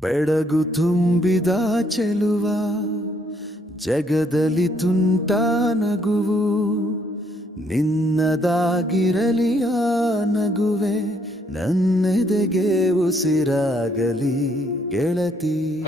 ಬೆಳಗು ತುಂಬಿದ ಚೆಲುವ ಜಗದಲ್ಲಿ ತುಂಟ ನಗುವು ನಿನ್ನದಾಗಿರಲಿ ಆ ನಗುವೆ ನನ್ನೆದೆಗೆ ಉಸಿರಾಗಲಿ ಗೆಳತಿ.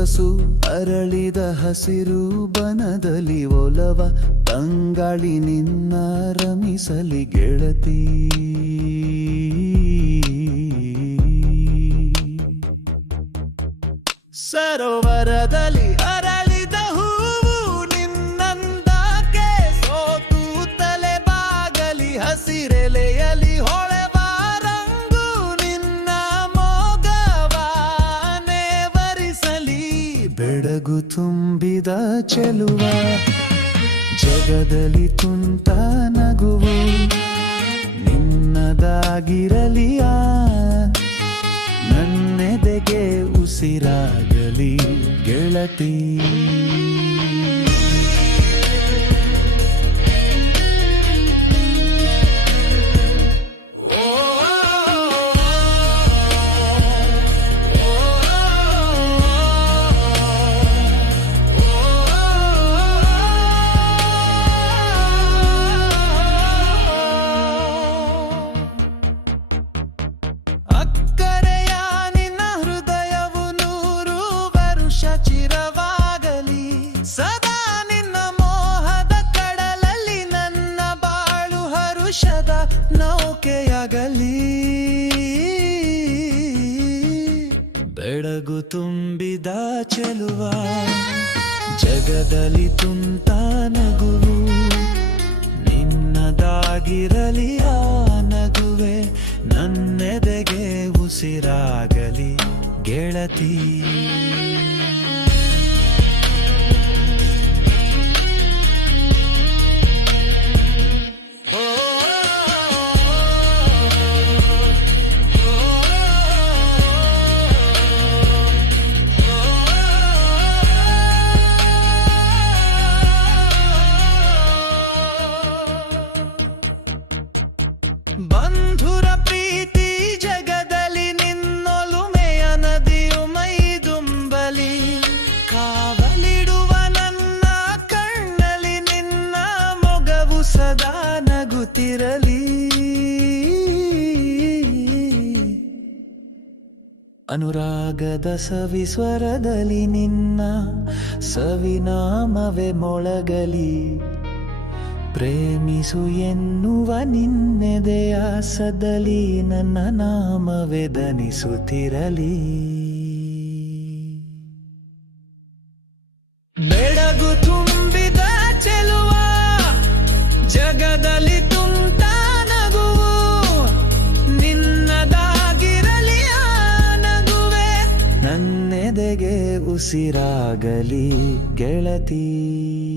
ಸೊಗಸು ಅರಳಿದ ಹಸಿರು ಬನದಲ್ಲಿ ಒಲವ ತಂಗಾಳಿ ನಿನ್ನ ರಮಿಸಲಿ ಗೆಳತಿ. ಸರೋವರದಲ್ಲಿ ತುಂಬಿದ ಚೆಲುವ ಜಗದಲ್ಲಿ ತುಂಟ ನಗುವು ನಿನ್ನದಾಗಿರಲಿ ನನ್ನೆದೆಗೆ ಉಸಿರಾಗಲಿ ಗೆಳತಿ. ಹರುಷದ ನೌಕೆಯಾಗಲಿ. ಬೆಳಗು ತುಂಬಿದ ಚೆಲುವ ಜಗದಲ್ಲಿ ತುಂತ ನಗುವು ನಿನ್ನದಾಗಿರಲಿ ಆ ನಗುವೆ ನನ್ನೆದೆಗೆ ಉಸಿರಾಗಲಿ ಗೆಳತಿ. ಬಂಧುರ ಪ್ರೀತಿ ಜಗದಲ್ಲಿ ನಿನ್ನೊಲುಮೆಯ ನದಿಯು ಮೈದುಂಬಲಿ. ಕಾವಲಿಡುವ ನನ್ನ ಕಣ್ಣಲ್ಲಿ ನಿನ್ನ ಮೊಗವು ಸದಾ ನಗುತ್ತಿರಲಿ. ಅನುರಾಗದ ಸವಿ ಸ್ವರದಲ್ಲಿ ನಿನ್ನ ಸವಿನಾಮವೇ ಮೊಳಗಲಿ. ಪ್ರೇಮಿಸು ಎನ್ನುವ ನಿನ್ನೆದೆಯ ಸದಲಿ ನನ್ನ ನಾಮವೇ ದನಿಸುತ್ತಿರಲಿ ಬೆಳಗು ತುಂಬಿದ ಚೆಲುವ, ಜಗದಲ್ಲಿ ತುಂಟ ನಗುವೆ, ನನ್ನೆದೆಗೆ ಉಸಿರಾಗಲಿ ಗೆಳತಿ.